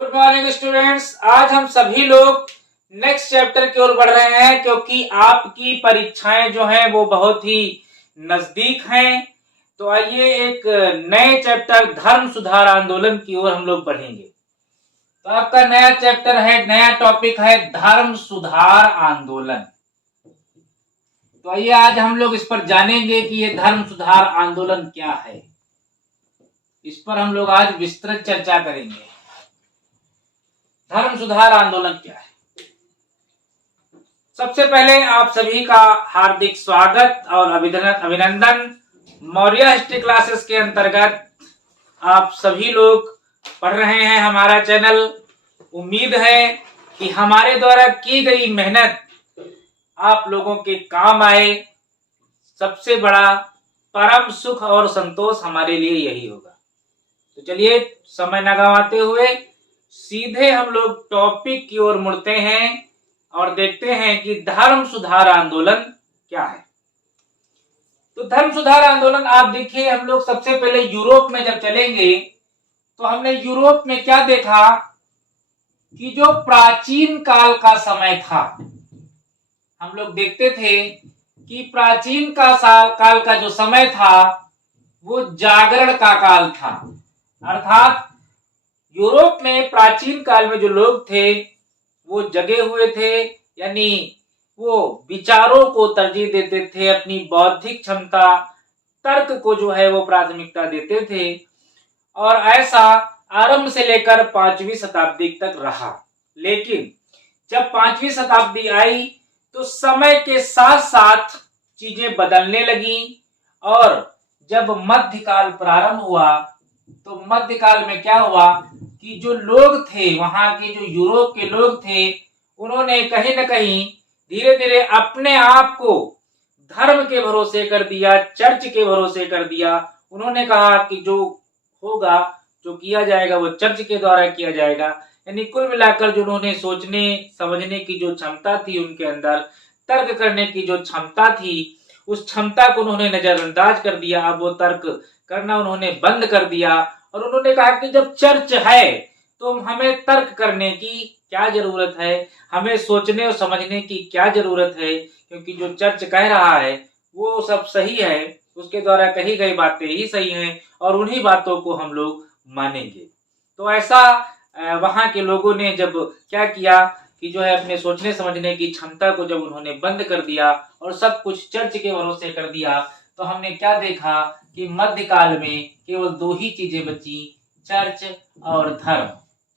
Good morning students. आज हम सभी लोग नेक्स्ट चैप्टर की ओर बढ़ रहे हैं क्योंकि आपकी परीक्षाएं जो हैं वो बहुत ही नजदीक हैं। तो आइए एक नए चैप्टर धर्म सुधार आंदोलन की ओर हम लोग बढ़ेंगे। तो आपका नया चैप्टर है, नया टॉपिक है धर्म सुधार आंदोलन। तो आइए आज हम लोग इस पर जानेंगे कि ये धर्म सुधार आंदोलन क्या है। इस पर हम लोग आज विस्तृत चर्चा करेंगे। धर्म सुधार आंदोलन क्या है? सबसे पहले आप सभी का हार्दिक स्वागत और अभिनंदन। मौर्य हिस्ट्री क्लासेस के अंतर्गत आप सभी लोग पढ़ रहे हैं हमारा चैनल। उम्मीद है कि हमारे द्वारा की गई मेहनत आप लोगों के काम आए। सबसे बड़ा परम सुख और संतोष हमारे लिए यही होगा। तो चलिए समय न गंवाते हुए सीधे हम लोग टॉपिक की ओर मुड़ते हैं और देखते हैं कि धर्म सुधार आंदोलन क्या है। तो धर्म सुधार आंदोलन आप देखिए, हम लोग सबसे पहले यूरोप में जब चलेंगे तो हमने यूरोप में क्या देखा कि जो प्राचीन काल का समय था, हम लोग देखते थे कि प्राचीन काल का जो समय था वो जागरण का काल था। अर्थात यूरोप में प्राचीन काल में जो लोग थे वो जगे हुए थे, यानी वो विचारों को तरजीह देते थे, अपनी बौद्धिक क्षमता, तर्क को जो है वो प्राथमिकता देते थे। और ऐसा आरंभ से लेकर 5वीं शताब्दी तक रहा। लेकिन जब 5वीं शताब्दी आई तो समय के साथ साथ चीजें बदलने लगी और जब मध्यकाल प्रारंभ हुआ तो मध्यकाल में क्या हुआ कि जो लोग थे, वहां के जो यूरोप के लोग थे, उन्होंने कहीं ना कहीं धीरे धीरे अपने आप को धर्म के भरोसे कर दिया, चर्च के भरोसे कर दिया। उन्होंने कहा कि जो होगा, जो किया जाएगा वो चर्च के द्वारा किया जाएगा। यानी कुल मिलाकर जो उन्होंने सोचने समझने की जो क्षमता थी उनके अंदर, तर्क करने की जो क्षमता थी, उस क्षमता को उन्होंने नजरअंदाज कर दिया। अब वो तर्क करना उन्होंने बंद कर दिया और उन्होंने कहा कि जब चर्च है तो हमें तर्क करने की क्या जरूरत है, हमें सोचने और समझने की क्या जरूरत है, क्योंकि जो चर्च कह रहा है वो सब सही है, उसके द्वारा कही गई बातें ही सही हैं और उन्हीं बातों को हम लोग मानेंगे। तो ऐसा वहां के लोगों ने जब क्या किया कि जो है अपने सोचने समझने की क्षमता को जब उन्होंने बंद कर दिया और सब कुछ चर्च के भरोसे कर दिया, तो हमने क्या देखा कि मध्यकाल में केवल दो ही चीजें बची, चर्च और धर्म।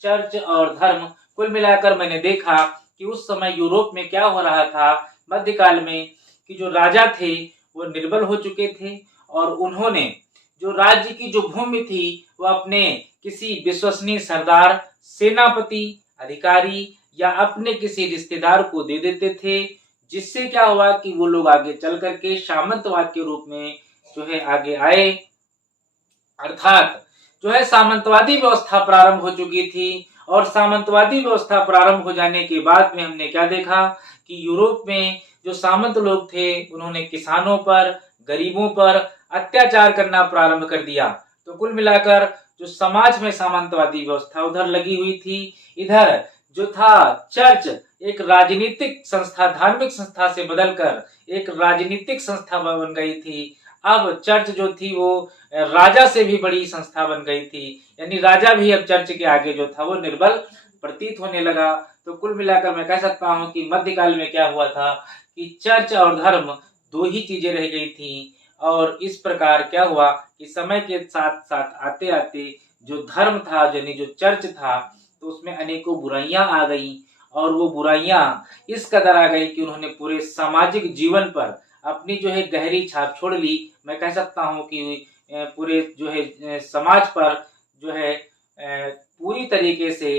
चर्च और धर्म। कुल मिलाकर मैंने देखा कि उस समय यूरोप में क्या हो रहा था मध्यकाल में कि जो राजा थे वो निर्बल हो चुके थे और उन्होंने जो राज्य की जो भूमि थी वो अपने किसी विश्वसनीय सरदार, सेनापति, अधिकारी या अपने किसी रिश्तेदार को दे देते थे, जिससे क्या हुआ कि वो लोग आगे चल करके सामंतवाद के रूप में जो है आगे आए। अर्थात जो है सामंतवादी व्यवस्था प्रारंभ हो चुकी थी और सामंतवादी व्यवस्था प्रारंभ हो जाने के बाद में हमने क्या देखा कि यूरोप में जो सामंत लोग थे उन्होंने किसानों पर, गरीबों पर अत्याचार करना प्रारंभ कर दिया। तो कुल मिलाकर जो समाज में सामंतवादी व्यवस्था उधर लगी हुई थी, इधर जो था चर्च एक राजनीतिक संस्था, धार्मिक संस्था से बदलकर एक राजनीतिक संस्था बन गई थी। अब चर्च जो थी वो राजा से भी बड़ी संस्था बन गई थी, यानी राजा भी अब चर्च के आगे जो था वो निर्बल प्रतीत होने लगा। तो कुल मिलाकर मैं कह सकता हूं कि मध्यकाल में क्या हुआ था कि चर्च और धर्म दो ही चीजें रह गई थी और इस प्रकार क्या हुआ कि समय के साथ साथ आते आते जो धर्म था, यानी जो चर्च था, तो उसमें अनेकों बुराइयां आ गई और वो बुराइयां इस कदर आ गई कि उन्होंने पूरे सामाजिक जीवन पर अपनी जो है गहरी छाप छोड़ ली। मैं कह सकता हूं कि पूरे जो है समाज पर जो है पूरी तरीके से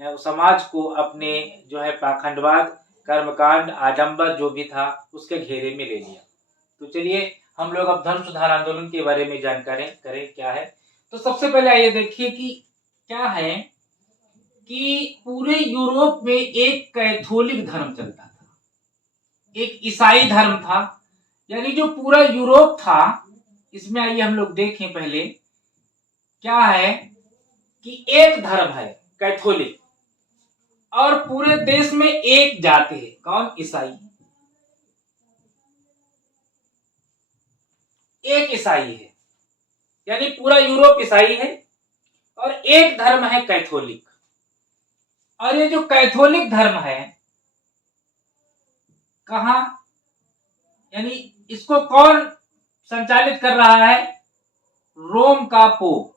समाज को अपने जो है पाखंडवाद, कर्मकांड, आडंबर जो भी था उसके घेरे में ले लिया। तो चलिए हम लोग अब धर्म सुधार आंदोलन के बारे में जानकारी करें क्या है। तो सबसे पहले आइए देखिए कि क्या है कि पूरे यूरोप में एक कैथोलिक धर्म चलता था, एक ईसाई धर्म था। यानी जो पूरा यूरोप था, इसमें आइए हम लोग देखें पहले क्या है कि एक धर्म है, कैथोलिक, और पूरे देश में एक जाति है, कौन? ईसाई। एक ईसाई है, यानी पूरा यूरोप ईसाई है, और एक धर्म है कैथोलिक। और ये जो कैथोलिक धर्म है कहा, यानी इसको कौन संचालित कर रहा है? रोम का पोप।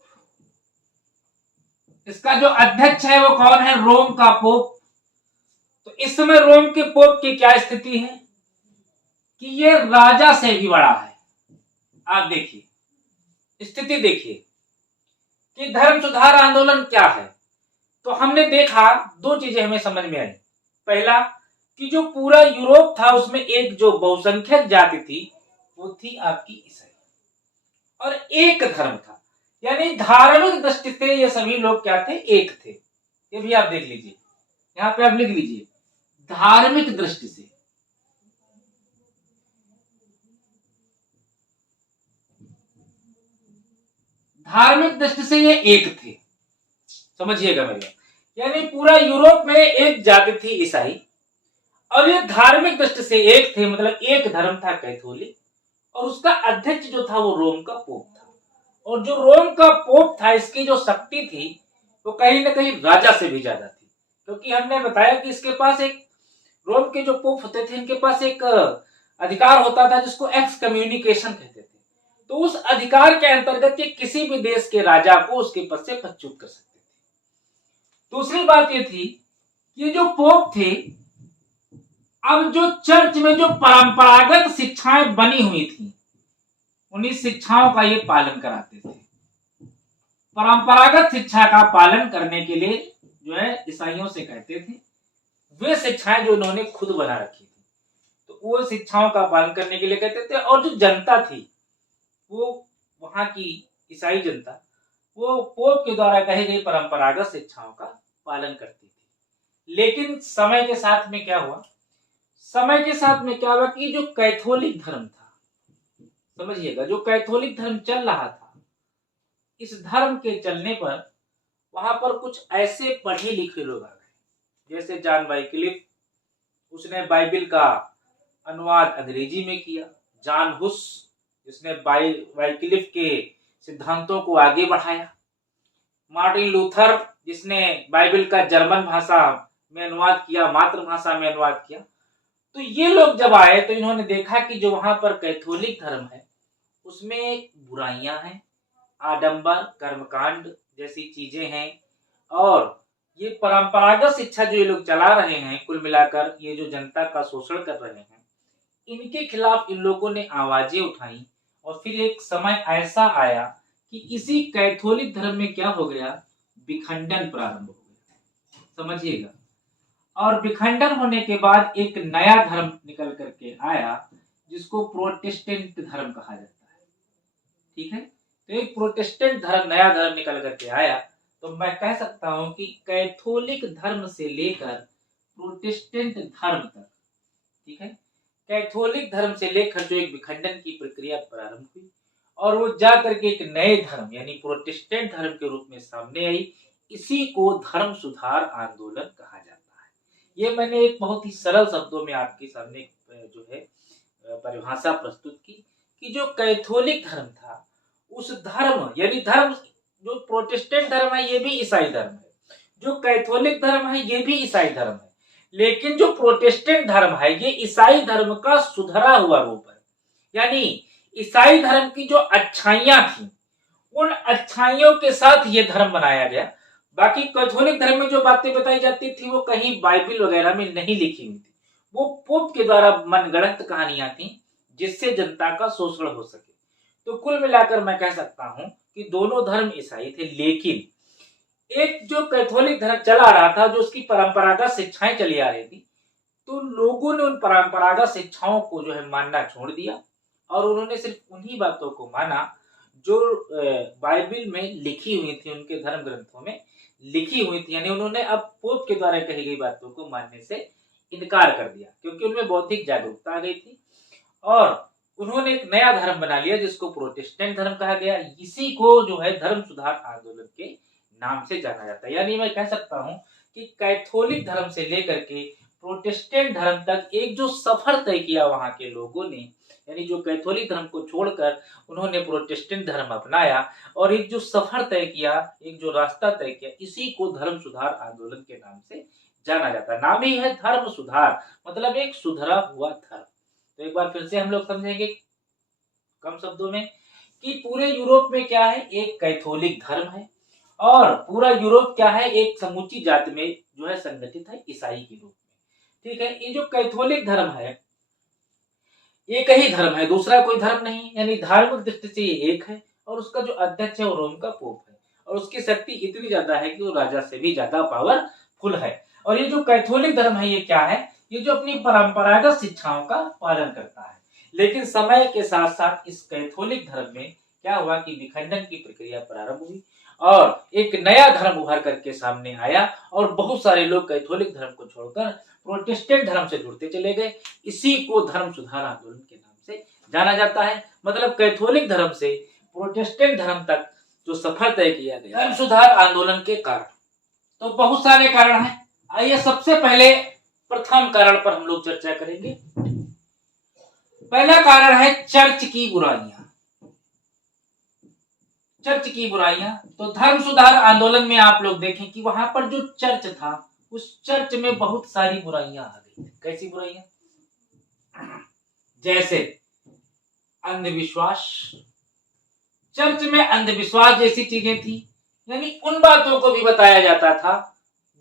इसका जो अध्यक्ष है वो कौन है? रोम का पोप। तो इस समय रोम के पोप की क्या स्थिति है कि ये राजा से भी बड़ा है। आप देखिए, स्थिति देखिए कि धर्म सुधार आंदोलन क्या है। तो हमने देखा, दो चीजें हमें समझ में आई। पहला कि जो पूरा यूरोप था उसमें एक जो बहुसंख्यक जाति थी वो थी आपकी ईसाई, और एक धर्म था, यानी धार्मिक दृष्टि से ये सभी लोग क्या थे? एक थे। ये भी आप देख लीजिए, यहां पे आप लिख लीजिए, धार्मिक दृष्टि से। धार्मिक दृष्टि से ये एक थे, समझिएगा मेरे, यानी पूरा यूरोप में एक जाति थी ईसाई, और ये धार्मिक दृष्टि से एक थे, मतलब एक धर्म था कैथोलिक, और उसका अध्यक्ष जो था वो रोम का पोप था। और जो रोम का पोप था इसकी जो शक्ति थी वो कहीं ना कहीं राजा से भी ज्यादा थी, क्योंकि हमने बताया कि इसके पास एक, रोम के जो पोप होते थे इनके पास एक अधिकार होता था जिसको एक्स कम्युनिकेशन कहते थे। तो उस अधिकार के अंतर्गत ये किसी भी देश के राजा को उसके पद से पदच्युत कर सकते थे। दूसरी बात ये थी कि जो पोप थे, अब जो चर्च में जो परंपरागत शिक्षाएं बनी हुई थी उन्हीं शिक्षाओं का ये पालन कराते थे। परंपरागत शिक्षा का पालन करने के लिए जो है ईसाइयों से कहते थे, वे शिक्षाएं जो उन्होंने खुद बना रखी थी, तो वो शिक्षाओं का पालन करने के लिए कहते थे। और जो जनता थी वो वहां की ईसाई जनता वो पोप के द्वारा कही गई परंपरागत शिक्षाओं का पालन करती थी। लेकिन समय के साथ में क्या हुआ? समय के साथ में क्या हुआ कि जो कैथोलिक धर्म था, समझिएगा, जो कैथोलिक धर्म चल रहा था, इस धर्म के चलने पर वहां पर कुछ ऐसे पढ़े लिखे लोग आ गए, जैसे जॉन वाइक्लिफ, उसने बाइबिल का अनुवाद अंग्रेजी में किया। जॉन हुस, जिसने वाइक्लिफ के सिद्धांतों को आगे बढ़ाया। मार्टिन लूथर, जिसने बाइबिल का जर्मन भाषा में अनुवाद किया, मातृभाषा में अनुवाद किया। तो ये लोग जब आए तो इन्होंने देखा कि जो वहां पर कैथोलिक धर्म है उसमें बुराइयां हैं, आडंबर, कर्मकांड जैसी चीजें हैं, और ये परंपरागत शिक्षा जो ये लोग चला रहे हैं, कुल मिलाकर ये जो जनता का शोषण कर रहे हैं, इनके खिलाफ इन लोगों ने आवाजें उठाई। और फिर एक समय ऐसा आया कि इसी कैथोलिक धर्म में क्या हो गया? विखंडन प्रारंभ हो गया, समझिएगा। और विखंडन होने के बाद एक नया धर्म निकल करके आया जिसको प्रोटेस्टेंट धर्म कहा जाता है। ठीक है, तो एक प्रोटेस्टेंट धर्म, नया धर्म निकल करके आया। तो मैं कह सकता हूं कि कैथोलिक धर्म से लेकर प्रोटेस्टेंट धर्म तक, ठीक है, कैथोलिक धर्म से लेकर जो एक विखंडन की प्रक्रिया प्रारंभ हुई और वो जा करके एक नए धर्म यानी प्रोटेस्टेंट धर्म के रूप में सामने आई, इसी को धर्म सुधार आंदोलन कहा जाता है। ये मैंने एक बहुत ही सरल शब्दों में आपके सामने जो है परिभाषा प्रस्तुत की कि जो कैथोलिक धर्म था उस धर्म, यानी धर्म, जो प्रोटेस्टेंट धर्म है ये भी ईसाई धर्म है, जो कैथोलिक धर्म है ये भी ईसाई धर्म है, लेकिन जो प्रोटेस्टेंट धर्म है ये ईसाई धर्म का सुधरा हुआ रूप है। यानी ईसाई धर्म की जो अच्छाइयां थी उन अच्छाइयों के साथ ये धर्म बनाया गया। बाकी कैथोलिक धर्म में जो बातें बताई जाती थी वो कहीं बाइबिल वगैरह में नहीं लिखी हुई थी, वो पोप के द्वारा मनगढ़ंत कहानियां थी जिससे जनता का शोषण हो सके। तो कुल मिलाकर मैं कह सकता हूं कि दोनों धर्म ईसाई थे, लेकिन एक जो कैथोलिक धर्म चला रहा था, जो उसकी परंपरागत शिक्षाएं चली आ रही थी, तो लोगों ने उन परंपरागत शिक्षाओं को जो है मानना छोड़ दिया और उन्होंने सिर्फ उन्हीं बातों को माना जो बाइबिल में लिखी हुई थी, उनके धर्म ग्रंथों में लिखी हुई थी। यानी उन्होंने अब पोप के द्वारा कही गई बातों को मानने से इनकार कर दिया, क्योंकि उनमें बौद्धिक जागरूकता आ गई थी और उन्होंने एक नया धर्म बना लिया जिसको प्रोटेस्टेंट धर्म कहा गया। इसी को जो है धर्म सुधार आंदोलन के नाम से जाना जाता है। यानी मैं कह सकता हूं कि कैथोलिक धर्म से लेकर के प्रोटेस्टेंट धर्म तक एक जो सफर तय किया वहां के लोगों ने, यानी जो कैथोलिक धर्म को छोड़कर उन्होंने प्रोटेस्टेंट धर्म अपनाया और एक जो सफर तय किया, एक जो रास्ता तय किया, इसी को धर्म सुधार आंदोलन के नाम से जाना जाता है। नाम ही है धर्म सुधार, मतलब एक सुधरा हुआ धर्म। तो एक बार फिर से हम लोग समझेंगे कम शब्दों में कि पूरे यूरोप में क्या है, एक कैथोलिक धर्म है और पूरा यूरोप क्या है, एक समूची जाति में जो है संगठित है ईसाई के रूप में। ठीक है, ये जो कैथोलिक धर्म है एक ही धर्म है, दूसरा कोई धर्म नहीं, यानी धार्मिक दृष्टि से ये एक है और उसका जो अध्यक्ष है वो रोम का पोप है और उसकी शक्ति इतनी ज्यादा है कि वो राजा से भी ज्यादा पावरफुल है। और ये जो कैथोलिक धर्म है ये क्या है, ये जो अपनी परंपरागत शिक्षाओं का पालन करता है। लेकिन समय के साथ साथ इस कैथोलिक धर्म में क्या हुआ कि विखंडन की प्रक्रिया प्रारंभ हुई और एक नया धर्म उभर करके सामने आया और बहुत सारे लोग कैथोलिक धर्म को छोड़कर प्रोटेस्टेंट धर्म से जुड़ते चले गए। इसी को धर्म सुधार आंदोलन के नाम से जाना जाता है। मतलब कैथोलिक धर्म से प्रोटेस्टेंट धर्म तक जो सफर तय किया गया धर्म सुधार आंदोलन के कारण, तो बहुत सारे कारण हैं। आइए सबसे पहले प्रथम कारण पर हम लोग चर्चा करेंगे। पहला कारण है चर्च की बुराइयां। चर्च की बुराइयां, तो धर्म सुधार आंदोलन में आप लोग देखें कि वहां पर जो चर्च था उस चर्च में बहुत सारी बुराइयां आ गई। कैसी बुराइयां? जैसे अंधविश्वास, चर्च में अंधविश्वास जैसी चीजें थी, यानी उन बातों को भी बताया जाता था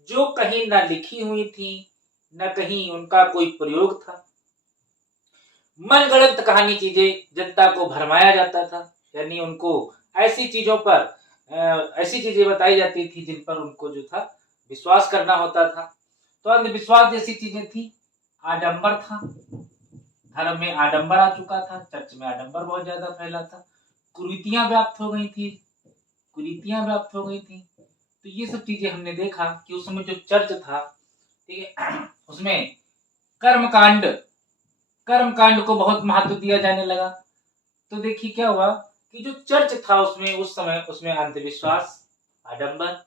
जो कहीं न लिखी हुई थी न कहीं उनका कोई प्रयोग था। मनगढ़ंत कहानी चीजें जनता को भरमाया जाता था, यानी उनको ऐसी चीजों पर ऐसी चीजें बताई जाती थी जिन पर उनको जो था विश्वास करना होता था। तो अंधविश्वास जैसी चीजें थी। आडंबर था, धर्म में आडंबर आ चुका था, चर्च में आडंबर बहुत ज्यादा फैला था। कुरीतियां व्याप्त हो गई थी, तो ये सब चीजें हमने देखा कि उस समय जो चर्च था, ठीक है, उसमें कर्मकांड को बहुत महत्व दिया जाने लगा। तो देखिए क्या हुआ कि जो चर्च था उसमें उस समय उसमें अंधविश्वास, आडंबर,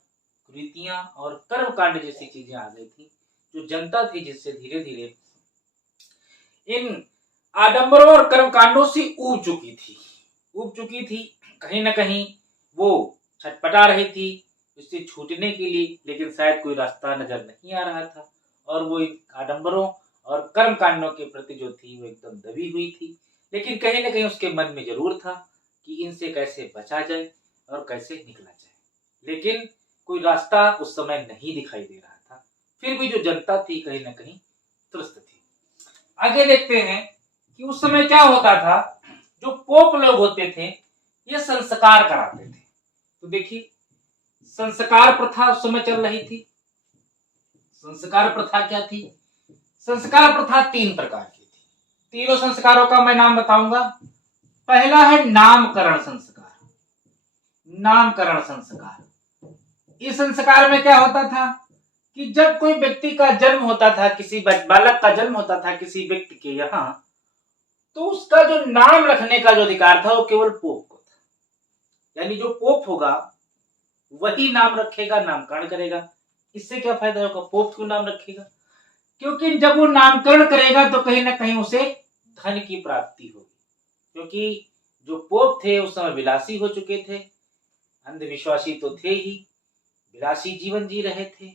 कुरीतियां और कर्मकांड जैसी चीजें आ गई थी, जो जनता थी जिससे धीरे धीरे इन आडंबरों और कर्मकांडों से ऊब चुकी थी। कहीं ना कहीं वो छटपटा रही थी इससे छूटने के लिए, लेकिन शायद कोई रास्ता नजर नहीं आ रहा था और वो इन आडंबरों और कर्मकांडों के प्रति जो थी वो एकदम दबी हुई थी। लेकिन कहीं ना कहीं उसके मन में जरूर था कि इनसे कैसे बचा जाए और कैसे निकला जाए, लेकिन कोई रास्ता उस समय नहीं दिखाई दे रहा था। फिर भी जो जनता थी कहीं ना कहीं त्रस्त थी। आगे देखते हैं कि उस समय क्या होता था, जो पोप लोग होते थे ये संस्कार कराते थे। तो देखिए संस्कार प्रथा उस समय चल रही थी। संस्कार प्रथा क्या थी? संस्कार प्रथा 3 प्रकार की थी। तीनों संस्कारों का मैं नाम बताऊंगा। पहला है नामकरण संस्कार। इस संस्कार में क्या होता था कि जब कोई व्यक्ति का जन्म होता था, किसी बालक का जन्म होता था किसी व्यक्ति के यहाँ, तो उसका जो नाम रखने का जो अधिकार था वो केवल पोप को था। यानी जो पोप होगा वही नाम रखेगा, नामकरण करेगा। इससे क्या फायदा होगा? पोप क्यों नाम रखेगा? क्योंकि जब वो नामकरण करेगा तो कहीं ना कहीं उसे धन की प्राप्ति होगी, क्योंकि जो पोप थे उस समय विलासी हो चुके थे, अंधविश्वासी तो थे ही, विलासी जीवन जी रहे थे,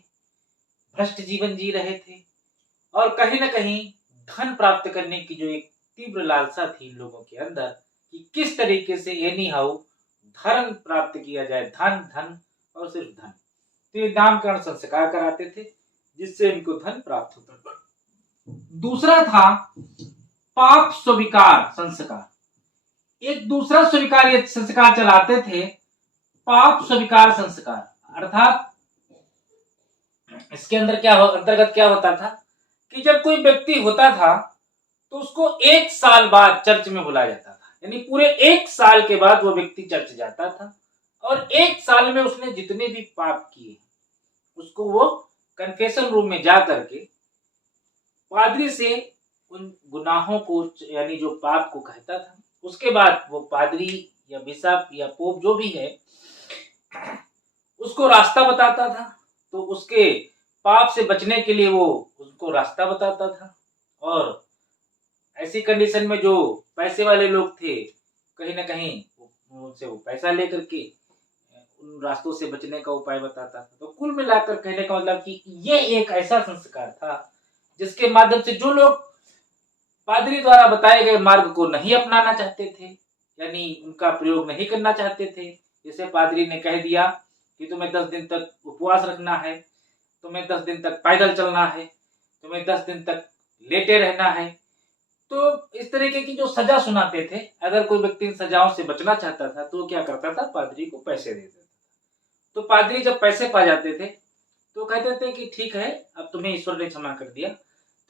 भ्रष्ट जीवन जी रहे थे और कहीं ना कहीं धन प्राप्त करने की जो एक तीव्र लालसा थी इन लोगों के अंदर कि किस तरीके से एनी हाउ धन प्राप्त किया जाए, धन और सिर्फ धन। तो ये नामकरण संस्कार कराते थे जिससे इनको धन प्राप्त होता था। दूसरा था पाप स्वीकार संस्कार। एक दूसरा स्वीकार संस्कार चलाते थे, पाप स्वीकार संस्कार। अर्थात इसके अंतर्गत क्या होता था कि जब कोई व्यक्ति होता था तो उसको 1 साल बाद चर्च में बुलाया जाता था। यानी पूरे 1 साल के बाद वो व्यक्ति चर्च जाता था और 1 साल में उसने जितने भी पाप किए उसको वो कन्फेशन रूम में जा करके पादरी से उन गुनाहों को, यानी जो पाप को कहता था, उसके बाद वो पादरी या बिशप या पोप जो भी है उसको रास्ता बताता था, तो उसके पाप से बचने के लिए वो उसको रास्ता बताता था। और ऐसी कंडीशन में जो पैसे वाले लोग थे, कहीं ना कहीं उनसे वो पैसा लेकर के उन रास्तों से बचने का उपाय बताता था। तो कुल मिलाकर कहने का मतलब कि ये एक ऐसा संस्कार था जिसके माध्यम से जो लोग पादरी द्वारा बताए गए मार्ग को नहीं अपनाना चाहते थे, यानी उनका प्रयोग नहीं करना चाहते थे, जैसे पादरी ने कह दिया कि तुम्हें 10 दिन तक उपवास रखना है, तुम्हें 10 दिन तक पैदल चलना है, तुम्हें 10 दिन तक लेटे रहना है, तो इस तरीके की जो सजा सुनाते थे, अगर कोई व्यक्ति इन सजाओं से बचना चाहता था तो क्या करता था, पादरी को पैसे दे देता था। तो पादरी जब पैसे पा जाते थे तो कहते थे कि ठीक है, अब तुम्हें ईश्वर ने क्षमा कर दिया,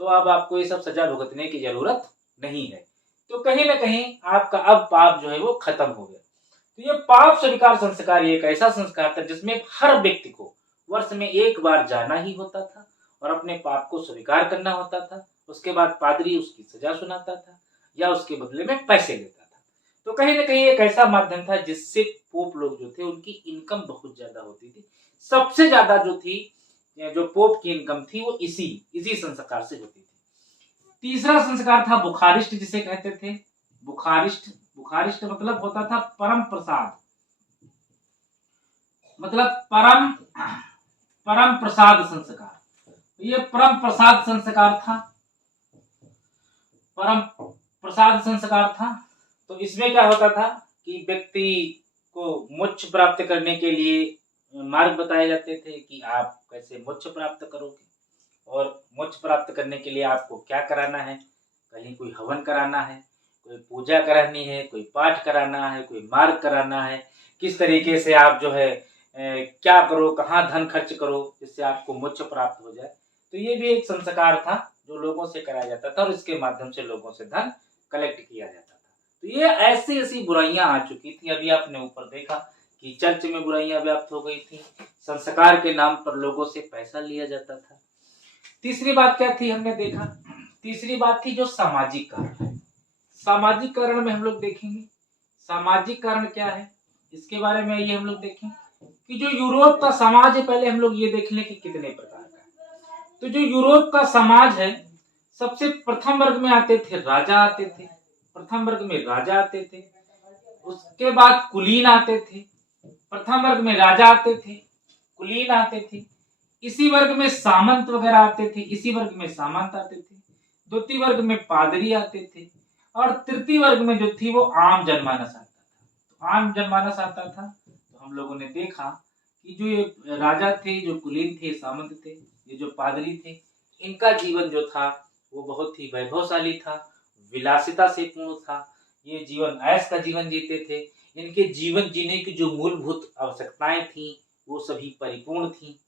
तो अब आपको ये सब सजा भुगतने की जरूरत नहीं है। तो कहीं ना कहीं आपका अब पाप जो है वो खत्म हो गया। तो ये पाप स्वीकार संस्कार एक ऐसा संस्कार था जिसमें हर व्यक्ति को वर्ष में एक बार जाना ही होता था और अपने पाप को स्वीकार करना होता था। उसके बाद पादरी उसकी सजा सुनाता था या उसके बदले में पैसे लेता था। तो कहीं ना कहीं एक ऐसा माध्यम था जिससे पोप लोग जो थे उनकी इनकम बहुत ज्यादा होती थी। सबसे ज्यादा जो थी, जो पोप की इनकम थी, वो इसी संस्कार से होती थी। तीसरा संस्कार था बुखारिस्ट, जिसे कहते थे बुखारिस्ट। बुखारिस्ट मतलब होता था परम प्रसाद, मतलब परम प्रसाद संस्कार। ये परम प्रसाद संस्कार था, परम प्रसाद संस्कार था। तो इसमें क्या होता था कि व्यक्ति को मोक्ष प्राप्त करने के लिए मार्ग बताए जाते थे कि आप कैसे मोक्ष प्राप्त करोगे, और मोक्ष प्राप्त करने के लिए आपको क्या कराना है, कहीं कोई हवन कराना है, कोई पूजा करानी है, कोई पाठ कराना है, कोई मार्ग कराना है, किस तरीके से आप जो है क्या करो, कहाँ धन खर्च करो जिससे आपको मोक्ष प्राप्त हो जाए। तो ये भी एक संस्कार था जो लोगों से कराया जाता था और इसके माध्यम से लोगों से धन कलेक्ट किया जाता था। तो ये ऐसी ऐसी बुराइयां आ चुकी थी। अभी आपने ऊपर देखा कि चर्च में बुराइयां व्याप्त हो गई थी, संस्कार के नाम पर लोगों से पैसा लिया जाता था। तीसरी बात क्या थी, हमने देखा तीसरी बात थी जो सामाजिक कारण। सामाजिक कारण में हम लोग देखेंगे सामाजिक कारण क्या है, इसके बारे में ये हम लोग देखें कि जो यूरोप का समाज है, पहले हम लोग ये देख लें कि कितने प्रकार का है। तो जो यूरोप का समाज है, सबसे प्रथम वर्ग में आते थे राजा आते थे, प्रथम वर्ग में राजा आते थे। उसके बाद कुलीन आते थे, प्रथम वर्ग में राजा आते थे, कुलीन आते थे। इसी वर्ग में सामंत वगैरह आते थे, इसी वर्ग में सामंत आते थे। द्वितीय वर्ग में पादरी आते थे और तृतीय वर्ग में जो थी वो आम जनमानस आता था। तो आम जनमानस आता था तो हम लोगों ने देखा कि जो ये राजा थे, जो कुलीन थे, सामंत थे, ये जो पादरी थे, इनका जीवन जो था वो बहुत ही वैभवशाली था, विलासिता से पूर्ण था। ये जीवन ऐश का जीवन जीते थे। इनके जीवन जीने की जो मूलभूत आवश्यकताएं थी वो सभी परिपूर्ण थी।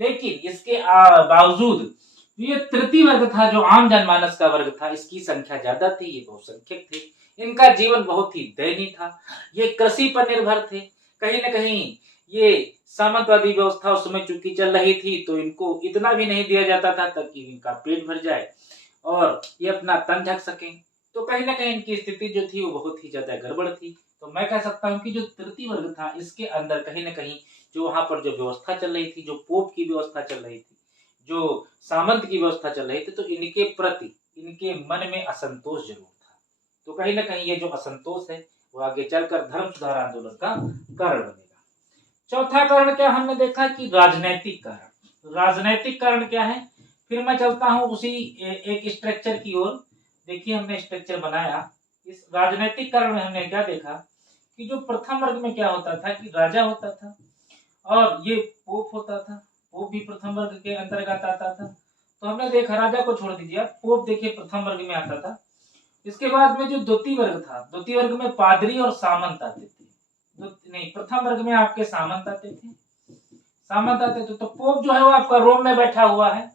लेकिन इसके बावजूद ये तृतीय वर्ग था, जो आम जनमानस का वर्ग था, इसकी संख्या ज्यादा थी, ये बहुसंख्यक थे। इनका जीवन बहुत ही दयनीय था। ये कृषि पर निर्भर थे। कहीं ना कहीं ये सामंतवादी व्यवस्था उस समय चूंकि चल रही थी, तो इनको इतना भी नहीं दिया जाता था ताकि इनका पेट भर जाए और ये अपना तन ढक सके। तो कहीं ना कहीं इनकी स्थिति जो थी वो बहुत ही ज्यादा गड़बड़ थी। तो मैं कह सकता हूँ कि जो तृतीय वर्ग था, इसके अंदर कहीं ना कहीं जो वहां पर जो व्यवस्था चल रही थी, जो पोप की व्यवस्था चल रही थी, जो सामंत की व्यवस्था चल रही थी, तो इनके प्रति इनके मन में असंतोष जरूर था। तो कहीं ना कहीं ये जो असंतोष है वो आगे चलकर धर्म सुधार आंदोलन का कारण बनेगा। चौथा कारण क्या हमने देखा कि राजनैतिक कारण। राजनैतिक कारण क्या है, फिर मैं चलता हूं उसी एक स्ट्रक्चर की ओर। देखिए हमने स्ट्रक्चर बनाया। इस राजनैतिक कारण में हमने क्या देखा कि जो प्रथम वर्ग में क्या होता था कि राजा होता था और ये पोप होता था। पोप भी प्रथम वर्ग के अंतर्गत आता था। तो हमने देखा, राजा को छोड़ दीजिए, पोप देखिए प्रथम वर्ग में आता था। इसके बाद में जो द्वितीय वर्ग था, द्वितीय वर्ग में पादरी और सामंत आते थे। नहीं, प्रथम वर्ग में आपके सामंत आते थे, सामंत आते थे। तो पोप जो है वो आपका रोम में बैठा हुआ है।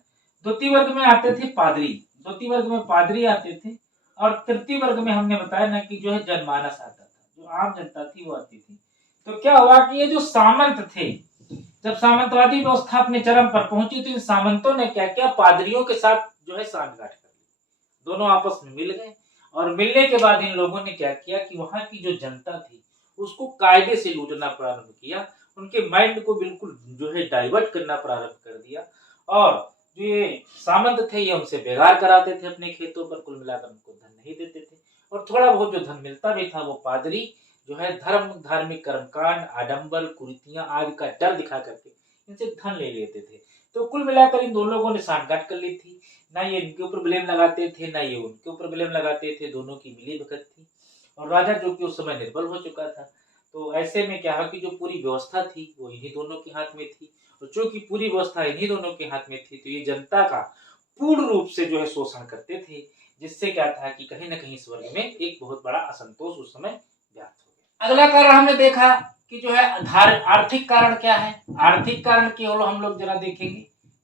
द्वितीय वर्ग में आते थे पादरी, द्वितीय वर्ग में पादरी आते थे। और तृतीय वर्ग में हमने बताया ना कि जो है जनमानस आता था, जो आम जनता थी वो आती थी। तो क्या हुआ कि ये जो सामंत थे, जब सामंतवादी व्यवस्था अपने चरम पर पहुंची तो इन सामंतों ने क्या किया, पादरियों के साथ जो है सांठगांठ कर ली। दोनों आपस में मिल गए और मिलने के बाद इन लोगों ने क्या किया कि वहां की जो जनता थी उसको कायदे से लूटना प्रारंभ किया उनके माइंड को बिल्कुल जो है डाइवर्ट करना प्रारंभ कर दिया। और जो ये सामंत थे ये उनसे बेगार कराते थे अपने खेतों पर, कुल मिलाकर उनको धन नहीं देते थे। और थोड़ा बहुत जो धन मिलता भी था वो पादरी जो है धार्मिक कर्मकांड, आडंबर, कुरीतियां आदि का डर दिखा करके इनसे धन ले लेते थे। तो कुल मिलाकर इन दोनों लोगों ने सांठगांठ कर ली थी। ना ये इनके ऊपर ब्लेम लगाते थे, ना ये उनके ऊपर ब्लेम लगाते थे, दोनों की मिली भगत थी। और राजा जो कि उस समय निर्बल हो चुका था, तो ऐसे में क्या है कि जो पूरी व्यवस्था थी वो इन्हीं दोनों के हाथ में थी। और चूंकि पूरी व्यवस्था इन्हीं दोनों के हाथ में थी तो ये जनता का पूर्ण रूप से जो है शोषण करते थे, जिससे क्या था कि कहीं ना कहीं स्वर्ग में एक बहुत बड़ा असंतोष उस समय व्याप्त हो गया। अगला कारण हमने देखा कि जो है आर्थिक कारण क्या है। आर्थिक कारण केवल हम लोग जरा देखेंगे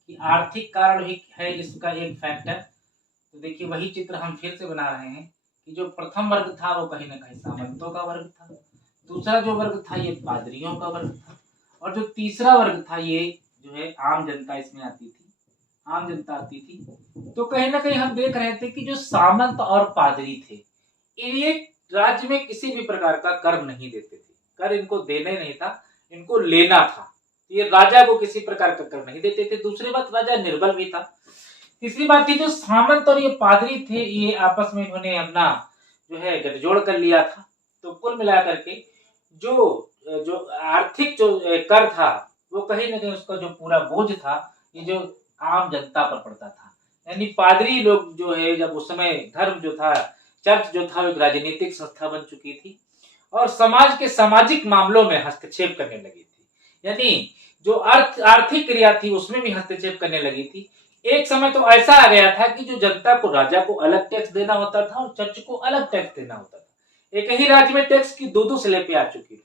कि आर्थिक कारण भी है इसका एक फैक्टर। तो देखिए वही चित्र हम फिर से बना रहे हैं कि जो प्रथम वर्ग था वो कहीं ना कहीं सामंतों का वर्ग था, दूसरा जो वर्ग था ये पादरियों का वर्ग था, और जो तीसरा वर्ग था ये जो है आम जनता इसमें आती थी, आम जनता आती थी। तो कहीं ना कहीं हम देख रहे थे कि जो सामंत और पादरी थे ये राज्य में किसी भी प्रकार का कर नहीं देते थे, कर इनको देने नहीं था, इनको लेना था। ये राजा को किसी प्रकार का कर नहीं देते थे। दूसरी बात राजा निर्बल भी था। तीसरी बात थी जो सामंत और ये पादरी थे ये आपस में इन्होंने अपना जो है गठजोड़ कर लिया था। तो कुल मिलाकर के जो जो आर्थिक जो कर था वो कहीं ना कहीं उसका जो पूरा बोझ था ये जो आम जनता पर पड़ता था। यानी पादरी लोग जो है जब उस समय धर्म जो था, चर्च जो था वो एक राजनीतिक संस्था बन चुकी थी और समाज के सामाजिक मामलों में हस्तक्षेप करने लगी थी। यानी जो आर्थिक क्रिया थी उसमें भी हस्तक्षेप करने लगी थी। एक समय तो ऐसा आ गया था कि जो जनता को राजा को अलग टैक्स देना होता था और चर्च को अलग टैक्स देना होता था। एक ही राज्य में टैक्स की दो स्लेबें आ चुकी थी।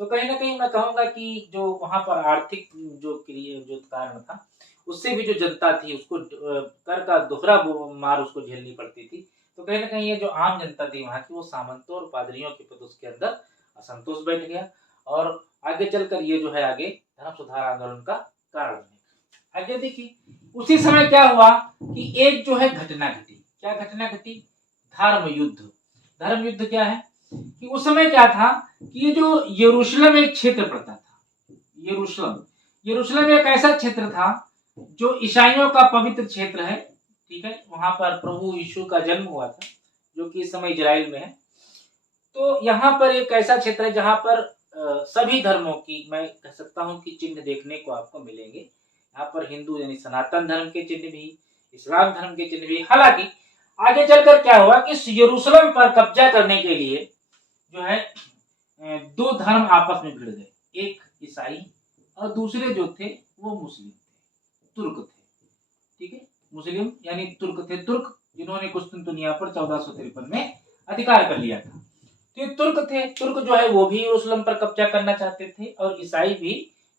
तो कहीं ना कहीं मैं कहूंगा कि जो वहां पर आर्थिक जो कारण था उससे भी जो जनता थी उसको कर का दोहरा मार उसको झेलनी पड़ती थी। तो कहीं ना कहीं ये जो आम जनता थी वहां की वो सामंतों और पादरियों के प्रति उसके अंदर असंतोष बैठ गया और आगे चलकर ये जो है आगे धर्म सुधार आंदोलन का कारण बने। आगे देखिए उसी समय क्या हुआ कि एक जो है घटना घटी। क्या घटना घटी? धर्म युद्ध। धर्म युद्ध क्या है कि उस समय क्या था कि ये जो यरूशलेम एक क्षेत्र पड़ता था। यरूशलेम एक ऐसा क्षेत्र था जो ईसाइयों का पवित्र क्षेत्र है। ठीक है, वहां पर प्रभु यीशु का जन्म हुआ था जो कि इस समय इजराइल में है। तो यहाँ पर एक ऐसा क्षेत्र है जहां पर सभी धर्मों की मैं कह सकता हूं कि चिन्ह देखने को आपको मिलेंगे। यहाँ पर हिंदू यानी सनातन धर्म के चिन्ह भी, इस्लाम धर्म के चिन्ह भी। हालांकि आगे चलकर क्या हुआ कि यरूशलेम पर कब्जा करने के लिए जो है दो धर्म आपस में भिड़ गए, एक ईसाई और दूसरे जो थे वो मुस्लिम थे, तुर्क थे। ठीक है, मुस्लिम यानी तुर्क थे, तुर्क जिन्होंने कुस्तुनतुनिया पर 1453 में अधिकार कर लिया था। तो ये तुर्क थे, तुर्क जो है वो भी यरूशलेम पर कब्जा करना चाहते थे और ईसाई भी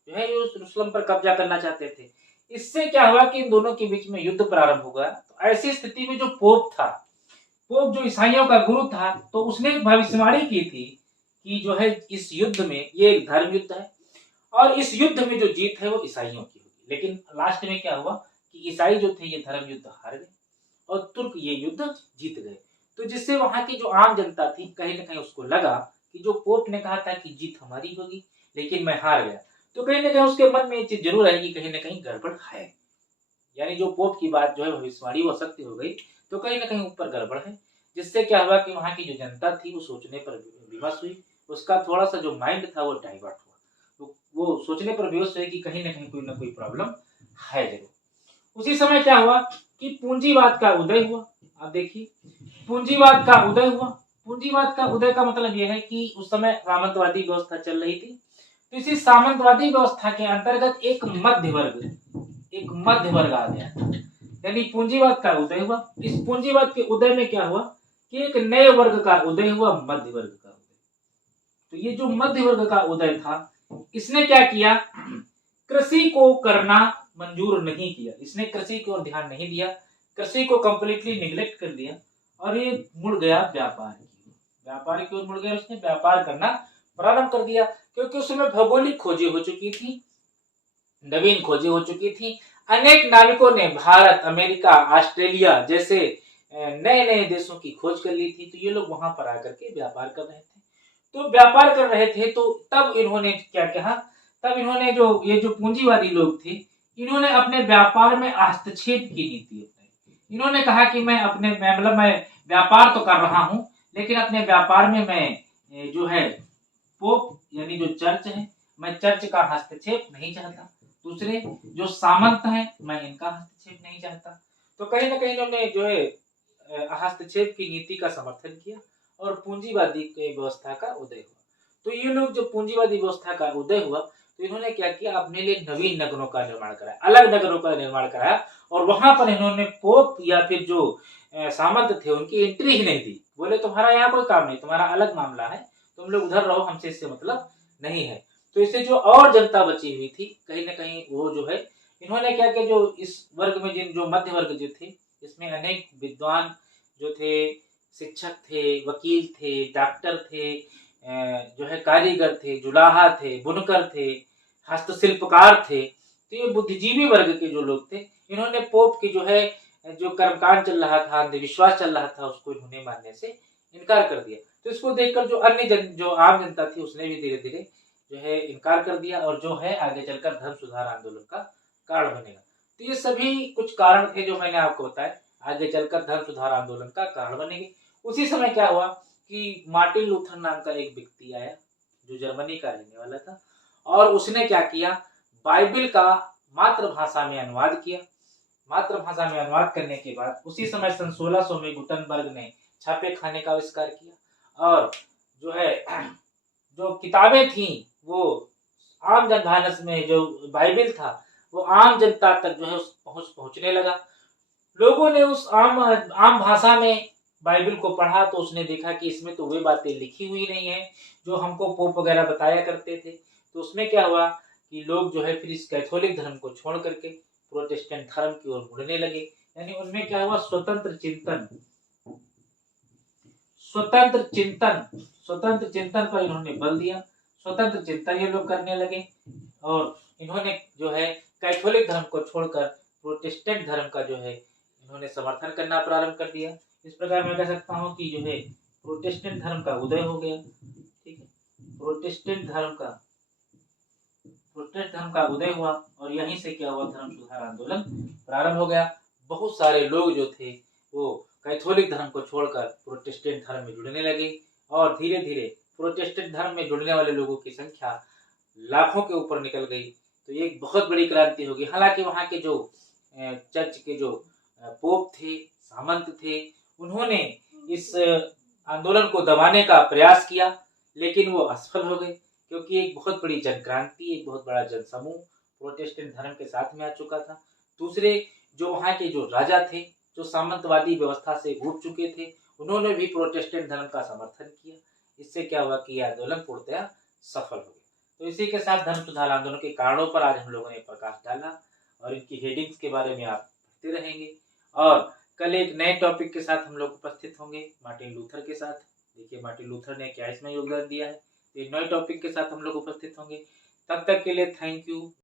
जो है यरूशलेम पर कब्जा करना चाहते थे। इससे क्या हुआ कि इन दोनों के बीच में युद्ध प्रारंभ हो गया। तो ऐसी स्थिति में जो पोप था, पोप जो ईसाइयों का गुरु था, तो उसने भविष्यवाणी की थी कि जो है इस युद्ध में ये एक धर्म युद्ध है और इस युद्ध में जो जीत है वो ईसाइयों की होगी। लेकिन लास्ट में क्या हुआ कि ईसाई जो थे ये धर्म युद्ध हार गए और तुर्क ये युद्ध जीत गए। तो जिससे वहां की जो आम जनता थी कहीं ना कहीं उसको लगा कि जो पोप ने कहा था कि जीत हमारी होगी लेकिन मैं हार गया, तो कहीं ना कहीं उसके मन में ये चीज जरूर है कि कहीं ना कहीं गड़बड़ है। यानी जो पोप की बात जो है भविष्यवाणी वो सत्य हो गई, तो कहीं ना कहीं ऊपर गड़बड़ है। जिससे क्या हुआ कि वहां की जो जनता थी वो सोचने पर विवश हुई, उसका थोड़ा सा जो माइंड था वो डाइवर्ट हुआ, तो वो सोचने पर विवश हुई कि कहीं ना कोई प्रॉब्लम है जरूर। उसी समय क्या हुआ कि पूंजीवाद का उदय हुआ। आप देखिए पूंजीवाद का उदय हुआ। पूंजीवाद का उदय का मतलब यह है कि उस समय सामंतवादी व्यवस्था चल रही थी। तो इसी सामंतवादी व्यवस्था के अंतर्गत एक मध्य वर्ग आ गया था, यानी पूंजीवाद का उदय हुआ। इस पूंजीवाद के उदय में क्या हुआ कि एक नए वर्ग का उदय हुआ, मध्य वर्ग का उदय। तो ये जो मध्य वर्ग का उदय था इसने क्या किया, कृषि को करना मंजूर नहीं किया। इसने कृषि की ओर ध्यान नहीं दिया, कृषि को कंप्लीटली निग्लेक्ट कर दिया और ये मुड़ गया व्यापार की ओर मुड़ गया। उसने व्यापार करना प्रारंभ कर दिया क्योंकि उस समय भौगोलिक खोजें हो चुकी थी, नवीन खोजें हो चुकी थी। अनेक नाविकों ने भारत, अमेरिका, ऑस्ट्रेलिया जैसे नए नए देशों की खोज कर ली थी। तो ये लोग वहां पर आकर के व्यापार कर रहे थे। तो व्यापार कर रहे थे तो तब इन्होंने क्या कहा तब इन्होंने ये जो पूंजीवादी लोग थे, इन्होंने अपने व्यापार में हस्तक्षेप की नीति अपनाई। इन्होंने कहा कि मैं व्यापार तो कर रहा हूं, लेकिन अपने व्यापार में मैं जो है पोप यानी जो चर्च है, मैं चर्च का हस्तक्षेप नहीं चाहता। दूसरे जो सामंत हैं, मैं इनका हस्तक्षेप नहीं चाहता। तो कहीं ना कहीं इन्होंने जो है हस्तक्षेप की नीति का समर्थन किया और पूंजीवादी की व्यवस्था का उदय हुआ। तो ये लोग जब पूंजीवादी व्यवस्था का उदय हुआ, तो इन्होंने क्या किया, अपने लिए नवीन नगरों का निर्माण कराया, अलग नगरों का निर्माण कराया, और वहां पर इन्होंने पोप या फिर जो सामंत थे उनकी एंट्री ही नहीं दी। बोले तुम्हारा यहाँ कोई काम नहीं, तुम्हारा अलग मामला है, तुम लोग उधर रहो, हमसे इससे मतलब नहीं है। तो इससे जो और जनता बची हुई थी, कहीं ना कहीं वो जो है, इन्होंने क्या किया, जो इस वर्ग में जो मध्य वर्ग जो थे, इसमें अनेक विद्वान जो थे, शिक्षक थे, वकील थे, डॉक्टर थे, जो है कारीगर थे, जुलाहा थे, बुनकर थे, हस्तशिल्पकार थे। तो ये बुद्धिजीवी वर्ग के जो लोग थे, इन्होंने पोप की जो है जो कर्मकांड चल रहा था, अंधविश्वास चल रहा था, उसको इन्होंने मानने से इनकार कर दिया। तो इसको देखकर जो जो आम जनता थी, उसने भी धीरे धीरे जो है इनकार कर दिया, और जो है आगे चलकर धर्म सुधार आंदोलन का कारण बनेगा। तो ये सभी कुछ कारण थे जो मैंने आपको बताया, आगे चलकर धर्म सुधार आंदोलन का कारण बनेंगे। उसी समय क्या हुआ कि मार्टिन लूथर नाम का एक व्यक्ति आया, जो जर्मनी का रहने वाला था, और उसने क्या किया, बाइबिल का मातृभाषा में अनुवाद किया। मातृभाषा में अनुवाद करने के बाद उसी समय सन 1600 में गुटनबर्ग ने छापे खाने का आविष्कार किया, और जो है जो किताबें थी वो आम जनमानस में, जो बाइबिल था वो आम जनता तक जो है पहुंचने लगा। लोगों ने उस आम भाषा में बाइबिल को पढ़ा, तो उसने देखा कि इसमें तो वे बातें लिखी हुई नहीं है जो हमको पोप वगैरह बताया करते थे। तो उसमें क्या हुआ कि लोग जो है फिर इस कैथोलिक धर्म को छोड़ करके प्रोटेस्टेंट धर्म की ओर मुड़ने लगे। यानी उनमें क्या हुआ, स्वतंत्र चिंतन पर इन्होंने बल दिया। स्वतंत्र चिंतन ये लोग करने लगे, और इन्होंने जो है कैथोलिक धर्म को छोड़कर प्रोटेस्टेंट धर्म का जो है इन्होंने समर्थन करना प्रारंभ कर दिया। इस प्रकार मैं कह सकता हूँ कि जो है प्रोटेस्टेंट धर्म का उदय हो गया। ठीक है, प्रोटेस्टेंट धर्म का उदय हुआ, और यहीं से क्या हुआ, धर्म सुधार आंदोलन प्रारंभ हो गया। बहुत सारे लोग जो थे वो कैथोलिक धर्म को छोड़कर प्रोटेस्टेंट धर्म में जुड़ने लगे, और धीरे धीरे प्रोटेस्टेंट धर्म में जुड़ने वाले लोगों की संख्या लाखों के ऊपर निकल गई। तो ये एक बहुत बड़ी क्रांति होगी। हालांकि वहाँ के जो चर्च के जो पोप थे, सामंत थे, उन्होंने इस आंदोलन को दबाने का प्रयास किया, लेकिन वो असफल हो गए, क्योंकि एक बहुत बड़ी जनक्रांति, एक बहुत बड़ा जनसमूह प्रोटेस्टेंट धर्म के साथ में आ चुका था। दूसरे जो वहाँ के जो राजा थे, जो सामंतवादी व्यवस्था से उठ चुके थे, उन्होंने भी प्रोटेस्टेंट धर्म का समर्थन किया। इससे क्या हुआ कि यह आंदोलन पूर्णतया सफल हो गया। तो इसी के साथ धर्म सुधार आंदोलन के कारणों पर आज हम लोगों ने प्रकाश डाला, और इनकी हेडिंग्स के बारे में आप पढ़ते रहेंगे। और कल एक नए टॉपिक के साथ हम लोग उपस्थित होंगे, मार्टिन लूथर के साथ। देखिए मार्टिन लूथर ने क्या इसमें योगदान दिया है। एक नए टॉपिक के साथ हम लोग उपस्थित होंगे। तब तक के लिए थैंक यू।